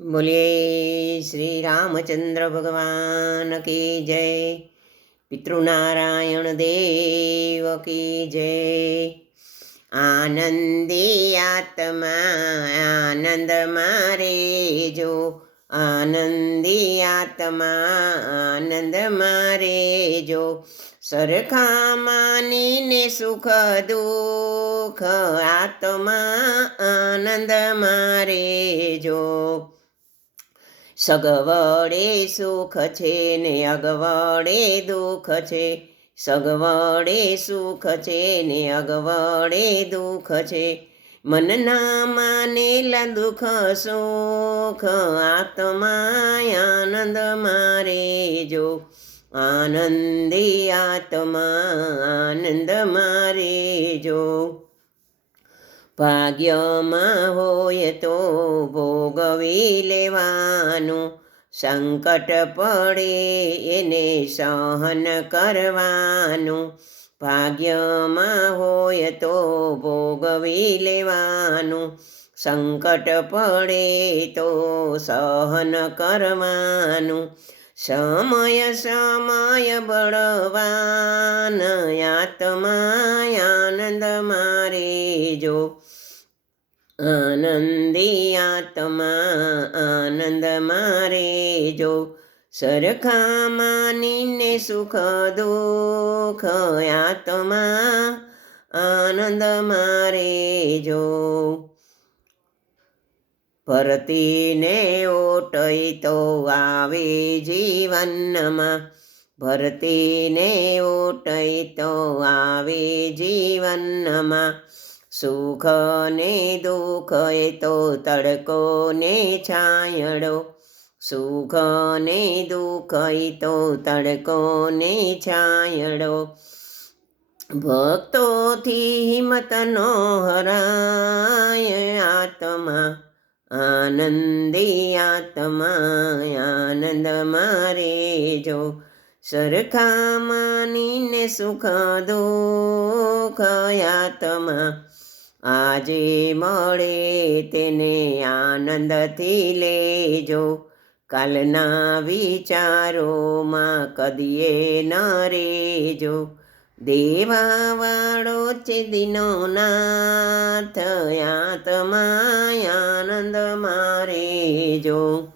બોલીએ શ્રી રામચંદ્ર ભગવાન કી જય પિતૃનારાયણ દેવ કી જય આનંદી આત્મા આનંદ મારે જો આનંદી આત્મા આનંદ મારે જો સરખા માનીને સુખ દુઃખ આત્મા આનંદ મારે જો સગવડે સુખ છે ને અગવડે દુઃખ છે. સગવડે સુખ છે ને અગવડે દુઃખ છે. મનના માનેલા દુઃખ સુખ આત્મા આનંદ મારે જો. આનંદી આત્મા આનંદ મારે જો. ભાગ્યમાં હોય તો ભોગવી લેવાનું. સંકટ પડે એને સહન કરવાનું. ભાગ્યમાં હોય તો ભોગવી લેવાનું. સંકટ પડે તો સહન કરવાનું. સમય સમય બળવાન આત્મા આનંદ મારે જો આનંદી આત્મા, આનંદ મારે જો. સરખા માનીને સુખ, દુઃખ, આત્મા, આનંદ મારે જો. ભરતીને ઓટઈ તો આવે જીવનમાં. ભરતીને ઓટઈ તો આવે જીવનમાં. સુખ ને દુઃખ એ તો તડકો ને છાંયડો. સુખ ને દુઃખ એ તો તડકો ને છાયડો. ભક્તોથી હિંમતનો હરાય આત્મા. આનંદી આત્મા, આનંદ મારે જો. સરખા માનીને સુખ દુઃખ આત્મા. આજે મળે તેને આનંદથી લેજો. કાલના વિચારોમાં કદીએ ન રેજો. દેવાવાળો છે દિનો નાથ આત્મા આનંદ મારે જો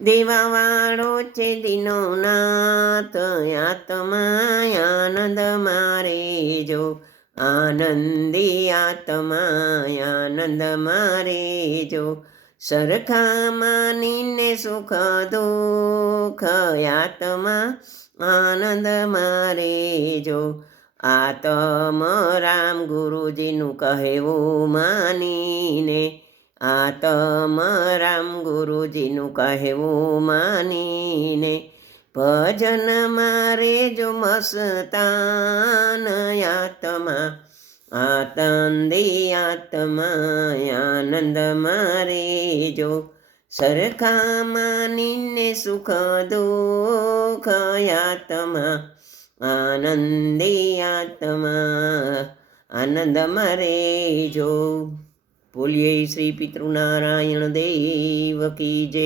દેવાવાળો છે દિનો નાથ આત્મા આનંદ મારે જો આનંદી આત્મા આનંદ મારે જો. સરખા માનીને સુખ દુઃખ આત્મા આનંદ મારે જો. આતમ રામ ગુરુજીનું કહેવું માનીને. આતમ રામ ગુરુજીનું કહેવું માનીને. ભજન મારે જો મસ્તાન આત્મા, આતંદી આત્મા, આનંદ મારે જો. સરખા માનીને સુખ દુઃખ આત્મા, આનંદી આત્મા, આનંદ મારે જો. બોલીએ શ્રી પિતૃનારાયણ દેવ કી જય.